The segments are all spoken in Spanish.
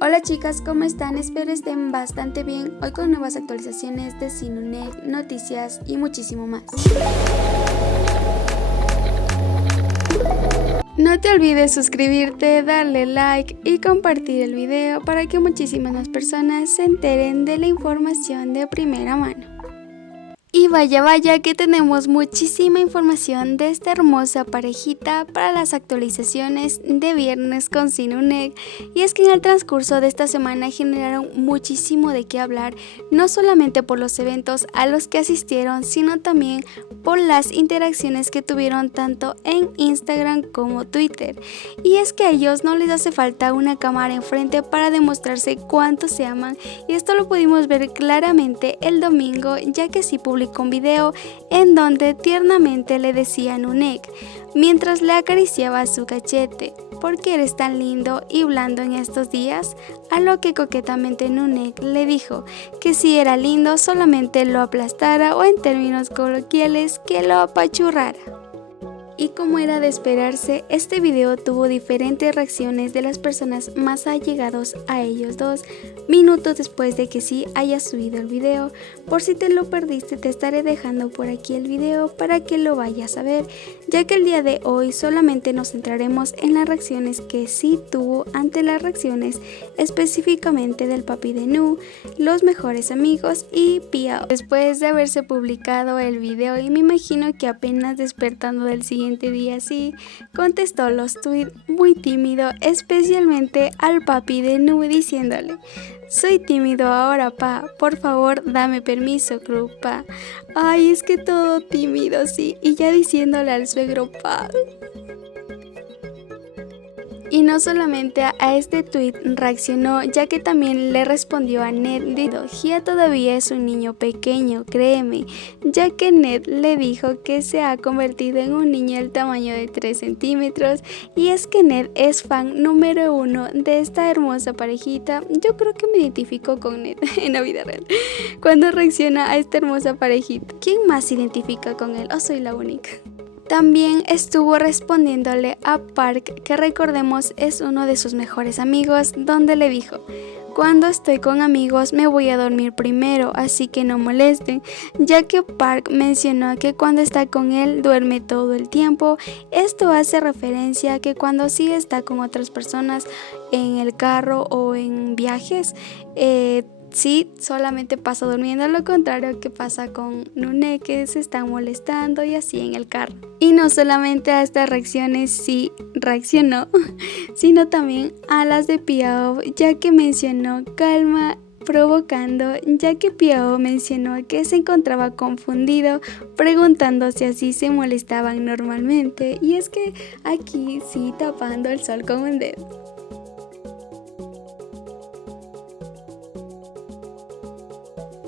Hola chicas, ¿cómo están? Espero estén bastante bien. Hoy con nuevas actualizaciones de SINUNEG, noticias y muchísimo más. No te olvides suscribirte, darle like y compartir el video para que muchísimas más personas se enteren de la información de primera mano. Y vaya que tenemos muchísima información de esta hermosa parejita para las actualizaciones de viernes con SINUNEG. Y es que en el transcurso de esta semana generaron muchísimo de qué hablar, no solamente por los eventos a los que asistieron, sino también por las interacciones que tuvieron tanto en Instagram como Twitter. Y es que a ellos no les hace falta una cámara enfrente para demostrarse cuánto se aman, y esto lo pudimos ver claramente el domingo, ya que sí publicó un video en donde tiernamente le decía a NUNEG, mientras le acariciaba su cachete: ¿por qué eres tan lindo y blando en estos días? A lo que coquetamente NUNEG le dijo que si era lindo solamente lo aplastara, o en términos coloquiales, que lo apachurrara. Y como era de esperarse, este video tuvo diferentes reacciones de las personas más allegados a ellos dos, minutos después de que sí haya subido el video. Por si te lo perdiste, te estaré dejando por aquí el video para que lo vayas a ver, ya que el día de hoy solamente nos centraremos en las reacciones que sí tuvo ante las reacciones específicamente del papi de Nu, los mejores amigos y Piao. Después de haberse publicado el video, y me imagino que apenas despertando del siguiente día, sí contestó los tweets muy tímido, especialmente al papi de Nu, diciéndole: soy tímido ahora, pa, por favor dame permiso, pa. Ay, es que todo tímido, sí, y ya diciéndole al suegro, pa. Y no solamente a este tweet reaccionó, ya que también le respondió a Ned diciendo: Gia todavía es un niño pequeño, créeme, ya que Ned le dijo que se ha convertido en un niño del tamaño de 3 centímetros. Y es que Ned es fan número 1 de esta hermosa parejita. Yo creo que me identifico con Ned en la vida real cuando reacciona a esta hermosa parejita. ¿Quién más se identifica con él? ¿O soy la única? También estuvo respondiéndole a Park, que recordemos es uno de sus mejores amigos, donde le dijo: cuando estoy con amigos me voy a dormir primero, así que no molesten, ya que Park mencionó que cuando está con él duerme todo el tiempo. Esto hace referencia a que cuando sí está con otras personas en el carro o en viajes, sí, solamente pasa durmiendo, lo contrario que pasa con NUNEG, que se están molestando y así en el carro. Y no solamente a estas reacciones sí reaccionó, sino también a las de Piao, ya que mencionó calma, provocando, ya que Piao mencionó que se encontraba confundido, preguntando si así se molestaban normalmente. Y es que aquí sí tapando el sol con un dedo.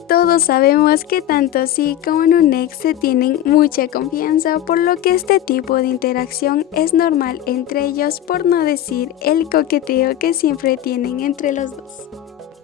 Todos sabemos que tanto sí como NUNEG se tienen mucha confianza, por lo que este tipo de interacción es normal entre ellos, por no decir el coqueteo que siempre tienen entre los dos.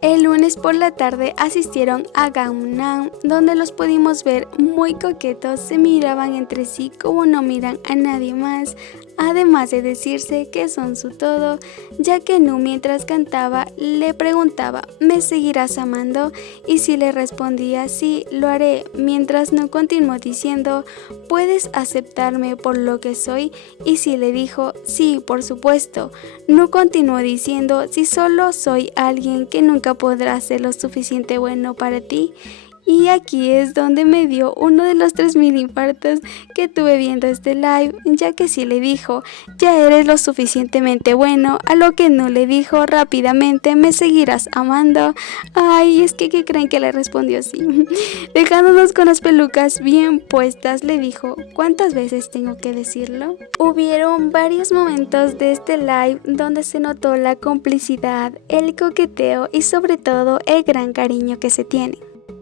El lunes por la tarde asistieron a Gangnam, donde los pudimos ver muy coquetos, se miraban entre sí como no miran a nadie más, además de decirse que son su todo, ya que Nu mientras cantaba le preguntaba: ¿me seguirás amando? Y si le respondía sí, lo haré, mientras Nu continuó diciendo: ¿puedes aceptarme por lo que soy? Y si le dijo sí, por supuesto, Nu continuó diciendo: si solo soy alguien que nunca podrá ser lo suficiente bueno para ti. Y aquí es donde me dio uno de los 3000 infartos que tuve viendo este live, ya que sí le dijo: ya eres lo suficientemente bueno, a lo que no le dijo rápidamente: me seguirás amando. Ay, es que ¿qué creen que le respondió así? Dejándonos con las pelucas bien puestas, le dijo: ¿cuántas veces tengo que decirlo? Hubieron varios momentos de este live donde se notó la complicidad, el coqueteo y sobre todo el gran cariño que se tienen.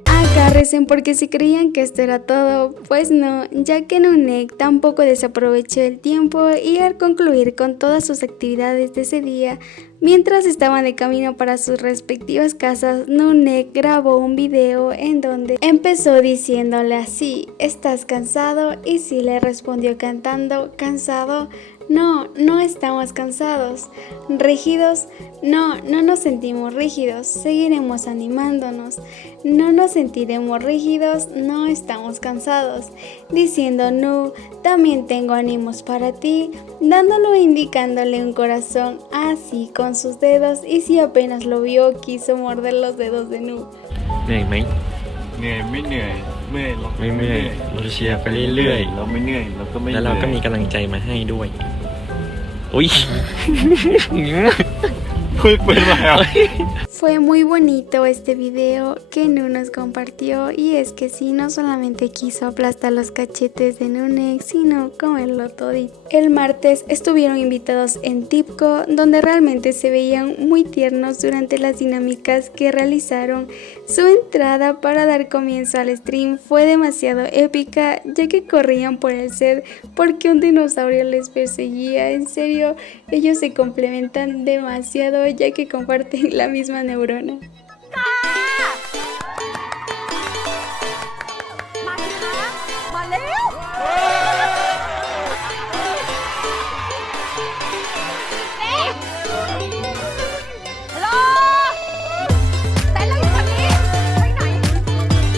Agárrense, porque si creían que esto era todo, pues no, ya que NUNEG tampoco desaprovechó el tiempo, y al concluir con todas sus actividades de ese día, mientras estaban de camino para sus respectivas casas, NUNEG grabó un video en donde empezó diciéndole así: ¿estás cansado? Y sí le respondió cantando: cansado. No, no estamos cansados. ¿Rígidos? No, no nos sentimos rígidos. Seguiremos animándonos. No nos sentiremos rígidos, no estamos cansados. Diciendo no, también tengo ánimos para ti. Dándolo e indicándole un corazón así con sus dedos. Y si apenas lo vio, quiso morder los dedos de Nu. เหนื่อยไหม เหนื่อยไม่เหนื่อยเมื่อยเรา ไม่เมื่อยเราเชียร์ไปเรื่อย เราไม่เหนื่อยเราก็ไม่ ๆ เหนื่ แล้ อ วย เราก็มีกำลังใจมาให้ด้วย อุ้ย คุยเป็นไรอ่ะ Fue muy bonito este video que Nu nos compartió y es que sí, no solamente quiso aplastar los cachetes de Nunek, sino comerlo todito. El martes estuvieron invitados en Tipco, donde realmente se veían muy tiernos durante las dinámicas que realizaron. Su entrada para dar comienzo al stream fue demasiado épica, ya que corrían por el set porque un dinosaurio les perseguía. En serio, ellos se complementan demasiado ya que comparten la misma neurona. มาสิคะมาเร็วนี่ฮัลโหลแต่เราอยู่ทางนี้ไปไหนสวัสดี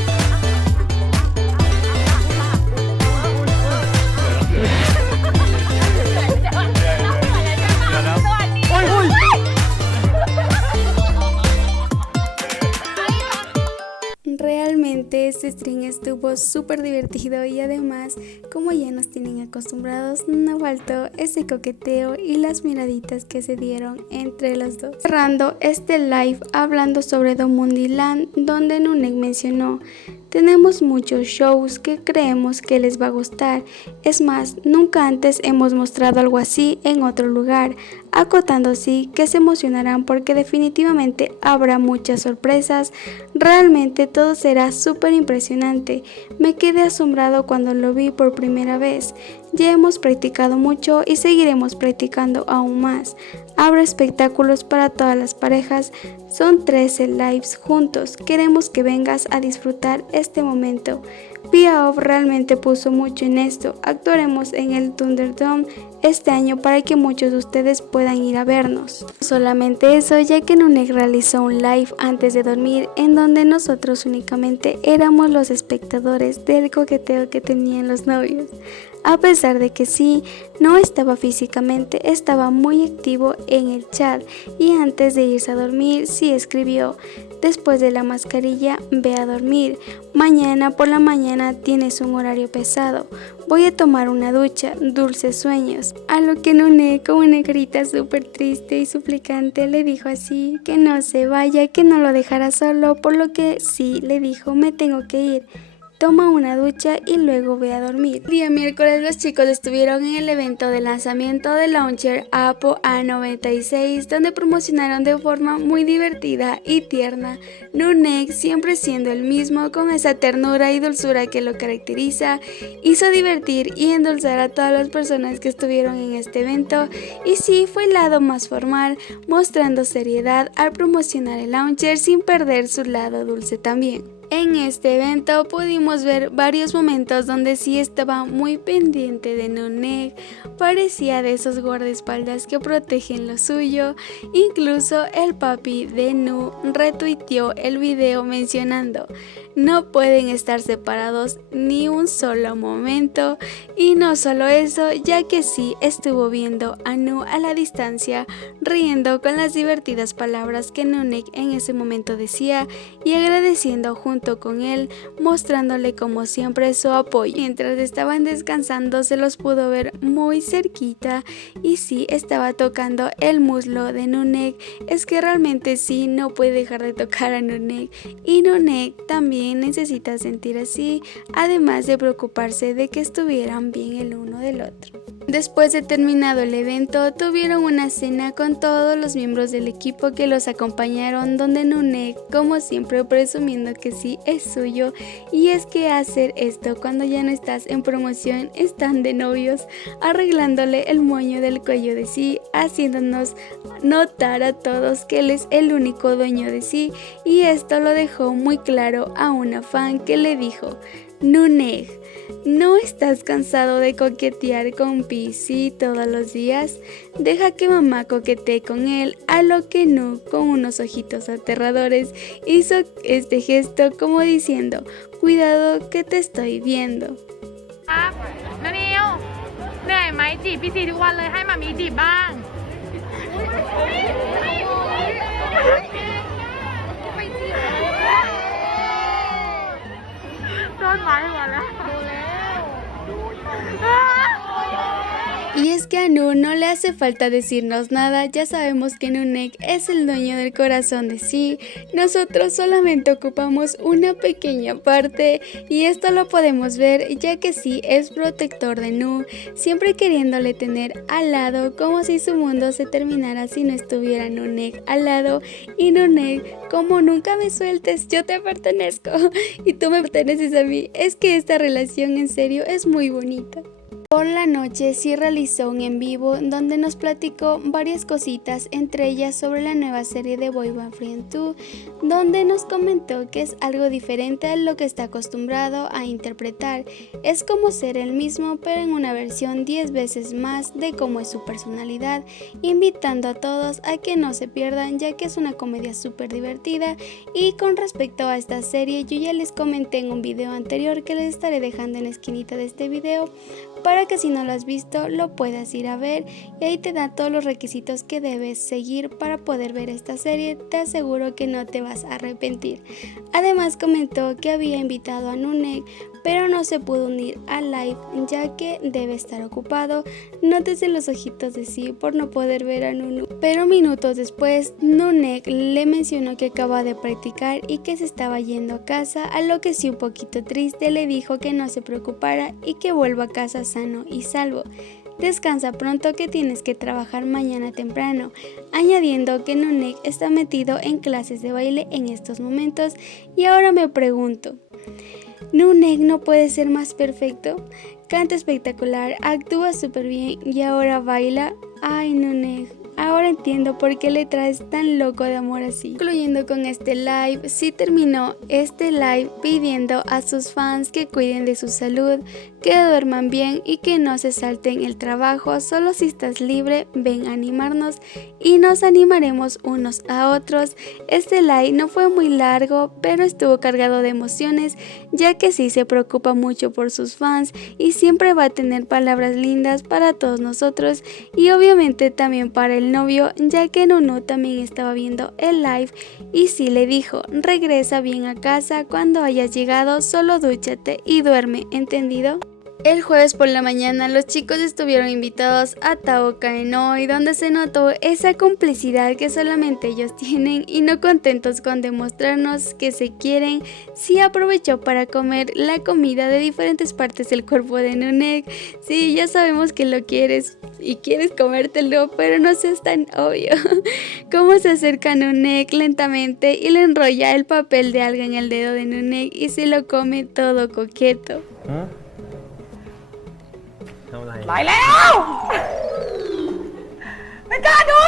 Realmente este stream estuvo súper divertido y además, como ya nos tienen acostumbrados, no faltó ese coqueteo y las miraditas que se dieron entre los dos. Cerrando este live hablando sobre Domundiland, donde Nunek mencionó: tenemos muchos shows que creemos que les va a gustar, es más, nunca antes hemos mostrado algo así en otro lugar, acotando así que se emocionarán porque definitivamente habrá muchas sorpresas. Realmente todo será súper impresionante. Me quedé asombrado cuando lo vi por primera vez. Ya hemos practicado mucho y seguiremos practicando aún más. Habrá espectáculos para todas las parejas. Son 13 lives juntos. Queremos que vengas a disfrutar este momento. Pia Off realmente puso mucho en esto. Actuaremos en el Thunderdome este año para que muchos de ustedes puedan ir a vernos. No solamente eso, ya que Nunek realizó un live antes de dormir en donde nosotros únicamente éramos los espectadores del coqueteo que tenían los novios. A pesar de que sí, no estaba físicamente, estaba muy activo en el chat y antes de irse a dormir sí escribió: después de la mascarilla ve a dormir, mañana por la mañana tienes un horario pesado, voy a tomar una ducha, dulces sueños. A lo que Nunek con una carita súper triste y suplicante le dijo así que no se vaya, que no lo dejara solo, por lo que sí le dijo: me tengo que ir. Toma una ducha y luego ve a dormir. El día miércoles los chicos estuvieron en el evento de lanzamiento del launcher Apple A96, donde promocionaron de forma muy divertida y tierna. Nunek, siempre siendo el mismo, con esa ternura y dulzura que lo caracteriza, hizo divertir y endulzar a todas las personas que estuvieron en este evento, y sí, fue el lado más formal, mostrando seriedad al promocionar el launcher sin perder su lado dulce también. En este evento pudimos ver varios momentos donde sí estaba muy pendiente de Nunek, parecía de esos guardaespaldas que protegen lo suyo. Incluso el papi de Nu retuiteó el video mencionando: no pueden estar separados ni un solo momento. Y no solo eso, ya que sí estuvo viendo a Nu a la distancia, riendo con las divertidas palabras que Nunek en ese momento decía y agradeciendo junto con él, mostrándole como siempre su apoyo. Mientras estaban descansando se los pudo ver muy cerquita y sí estaba tocando el muslo de Nunek. Es que realmente sí no puede dejar de tocar a Nunek, y Nunek también necesita sentir así, además de preocuparse de que estuvieran bien el uno del otro. Después de terminado el evento, tuvieron una cena con todos los miembros del equipo que los acompañaron, donde Nunek, como siempre, presumiendo que sí es suyo. Y es que hacer esto cuando ya no estás en promoción, están de novios, arreglándole el moño del cuello de sí, haciéndonos notar a todos que él es el único dueño de sí, y esto lo dejó muy claro a una fan que le dijo: Nuneg, ¿no estás cansado de coquetear con Pisi todos los días? Deja que mamá coquetee con él, a lo que Nu, con unos ojitos aterradores, hizo este gesto como diciendo, cuidado que te estoy viendo. นานิวเหนื่อยไหมจีบพี่ซีทุกวันเลยให้มามีจีบบ้างต้นไม้หัวแล้ว Y es que a Nu no le hace falta decirnos nada, ya sabemos que Nuneg es el dueño del corazón de Sí, nosotros solamente ocupamos una pequeña parte y esto lo podemos ver ya que Sí es protector de Nu, siempre queriéndole tener al lado como si su mundo se terminara si no estuviera Nuneg al lado y Nuneg, como nunca me sueltes, yo te pertenezco y tú me perteneces a mí, es que esta relación en serio es muy bonita. Por la noche sí realizó un en vivo donde nos platicó varias cositas, entre ellas sobre la nueva serie de Boy Band Friend 2, donde nos comentó que es algo diferente a lo que está acostumbrado a interpretar. Es como ser el mismo pero en una versión 10 veces más de cómo es su personalidad, invitando a todos a que no se pierdan ya que es una comedia súper divertida. Y con respecto a esta serie yo ya les comenté en un video anterior que les estaré dejando en la esquinita de este video para que si no lo has visto lo puedas ir a ver y ahí te da todos los requisitos que debes seguir para poder ver esta serie, te aseguro que no te vas a arrepentir. Además comentó que había invitado a Nuneg pero no se pudo unir al live ya que debe estar ocupado. Nótese los ojitos de Sí por no poder ver a Nunu. Pero minutos después, Nuneg le mencionó que acaba de practicar y que se estaba yendo a casa, a lo que Sí un poquito triste le dijo que no se preocupara y que vuelva a casa sano y salvo. Descansa pronto que tienes que trabajar mañana temprano, añadiendo que Nuneg está metido en clases de baile en estos momentos. Y ahora me pregunto, ¿Nuneg no puede ser más perfecto? Canta espectacular, actúa súper bien y ahora baila. Ay, Nuneg, ahora entiendo por qué le traes tan loco de amor así. Concluyendo con este live, Sí terminó este live pidiendo a sus fans que cuiden de su salud, que duerman bien y que no se salten el trabajo. Solo si estás libre, ven a animarnos y nos animaremos unos a otros. Este live no fue muy largo, pero estuvo cargado de emociones, ya que Sí se preocupa mucho por sus fans y siempre va a tener palabras lindas para todos nosotros y obviamente también para el novio, ya que Nunu también estaba viendo el live y Sí le dijo, regresa bien a casa, cuando hayas llegado solo dúchate y duerme, ¿entendido? El jueves por la mañana los chicos estuvieron invitados a Taoka Enoi, donde se notó esa complicidad que solamente ellos tienen y no contentos con demostrarnos que se quieren, Sí aprovechó para comer la comida de diferentes partes del cuerpo de Nuneg. Sí, ya sabemos que lo quieres y quieres comértelo, pero no seas tan obvio. Cómo se acerca a Nuneg lentamente y le enrolla el papel de alga en el dedo de Nuneg y se lo come todo coqueto.ไหลแล้วไม่กล้าดู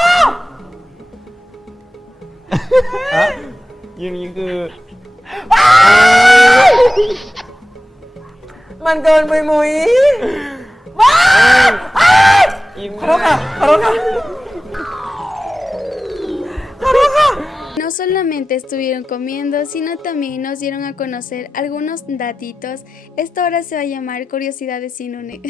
ยืนนี้คือ มันเกินมุยมุย ยิ้ม ขอโทษค่ะขอโทษค่ะ No solamente estuvieron comiendo, sino también nos dieron a conocer algunos datitos. Esto ahora se va a llamar curiosidades sin Nuneg.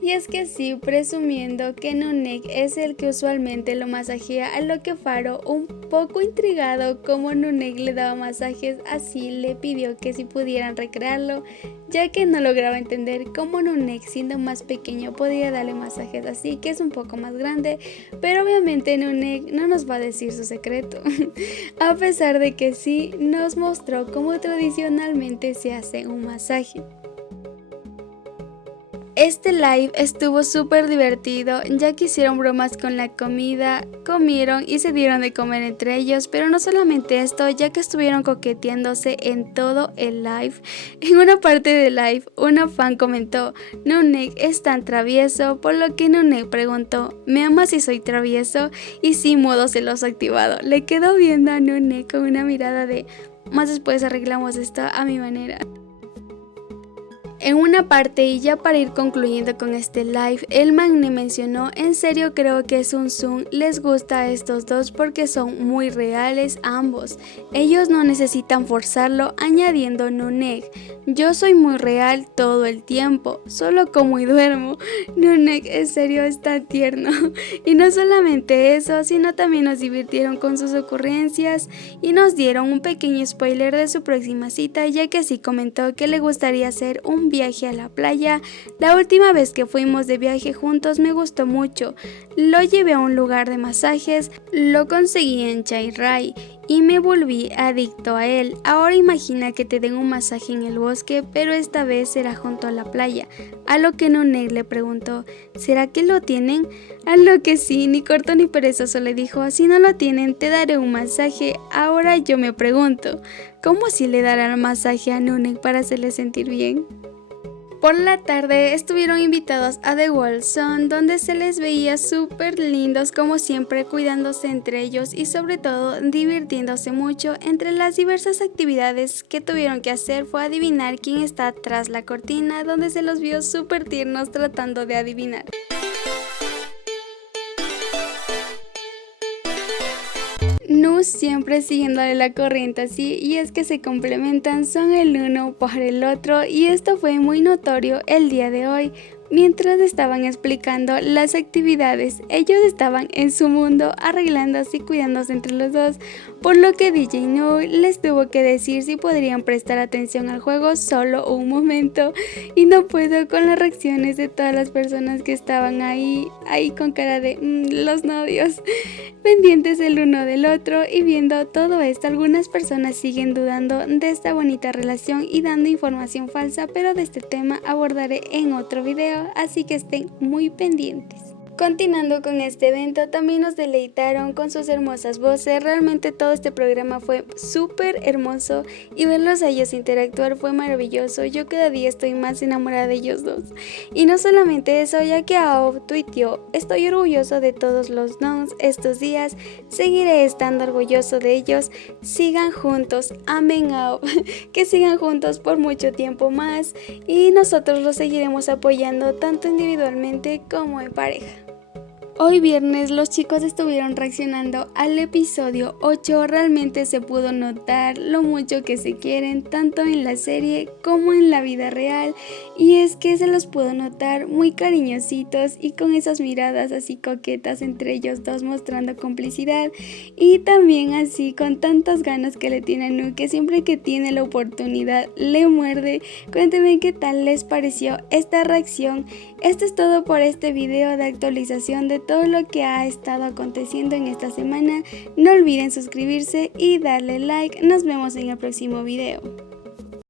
Y es que Sí, presumiendo que Nuneg es el que usualmente lo masajea, a lo que Faro, un poco intrigado como Nuneg le daba masajes, así le pidió que si pudieran recrearlo, ya que no lograba entender cómo Nuneg, siendo más pequeño, podría darle masajes así, que es un poco más grande, pero obviamente Nuneg no nos va a decir su secreto. A pesar de que Sí nos mostró cómo tradicionalmente se hace un masaje. Este live estuvo súper divertido, ya que hicieron bromas con la comida, comieron y se dieron de comer entre ellos, pero no solamente esto, ya que estuvieron coqueteándose en todo el live. En una parte del live, una fan comentó, Nuneg es tan travieso, por lo que Nuneg preguntó, ¿me amas si soy travieso? Y Sí, modo celoso activado. Le quedó viendo a Nuneg con una mirada de, más después arreglamos esto a mi manera. En una parte, y ya para ir concluyendo con este live, el Magne mencionó: en serio creo que Tsum Tsum les gusta a estos dos porque son muy reales ambos. Ellos no necesitan forzarlo, añadiendo Nuneg: yo soy muy real todo el tiempo, solo como y duermo. Nuneg en serio está tierno. Y no solamente eso, sino también nos divirtieron con sus ocurrencias y nos dieron un pequeño spoiler de su próxima cita, ya que sí comentó que le gustaría hacer un viaje a la playa. La última vez que fuimos de viaje juntos me gustó mucho. Lo llevé a un lugar de masajes, lo conseguí en Chiang Rai y me volví adicto a él. Ahora imagina que te den un masaje en el bosque, pero esta vez será junto a la playa. A lo que Nuneg le preguntó: ¿será que lo tienen? A lo que sí, ni corto ni perezoso le dijo: si no lo tienen te daré un masaje. Ahora yo me pregunto, ¿cómo si le dará el masaje a Nuneg para hacerle sentir bien? Por la tarde estuvieron invitados a The Wall Sun, donde se les veía súper lindos como siempre, cuidándose entre ellos y sobre todo divirtiéndose mucho. Entre las diversas actividades que tuvieron que hacer fue adivinar quién está tras la cortina, donde se los vio súper tiernos tratando de adivinar. NUS siempre siguiéndole la corriente así, y es que se complementan, son el uno por el otro, y esto fue muy notorio el día de hoy. Mientras estaban explicando las actividades, ellos estaban en su mundo arreglándose y cuidándose entre los dos, por lo que DJ Nu les tuvo que decir si podrían prestar atención al juego solo un momento, y no puedo con las reacciones de todas las personas que estaban ahí con cara de los novios, pendientes el uno del otro. Y viendo todo esto, algunas personas siguen dudando de esta bonita relación y dando información falsa, pero de este tema abordaré en otro video, así que estén muy pendientes. Continuando con este evento, también nos deleitaron con sus hermosas voces. Realmente todo este programa fue súper hermoso y verlos a ellos interactuar fue maravilloso. Yo cada día estoy más enamorada de ellos dos. Y no solamente eso, ya que Aob tuiteó: estoy orgulloso de todos los Nons estos días, seguiré estando orgulloso de ellos, sigan juntos, amen Aob, que sigan juntos por mucho tiempo más, y nosotros los seguiremos apoyando tanto individualmente como en pareja. Hoy viernes los chicos estuvieron reaccionando al episodio 8, realmente se pudo notar lo mucho que se quieren tanto en la serie como en la vida real, y es que se los pudo notar muy cariñositos y con esas miradas así coquetas entre ellos dos mostrando complicidad, y también así con tantas ganas que le tiene a Nu, que siempre que tiene la oportunidad le muerde. Cuéntenme qué tal les pareció esta reacción. Esto es todo por este video de actualización de todo lo que ha estado aconteciendo en esta semana. No olviden suscribirse y darle like. Nos vemos en el próximo video.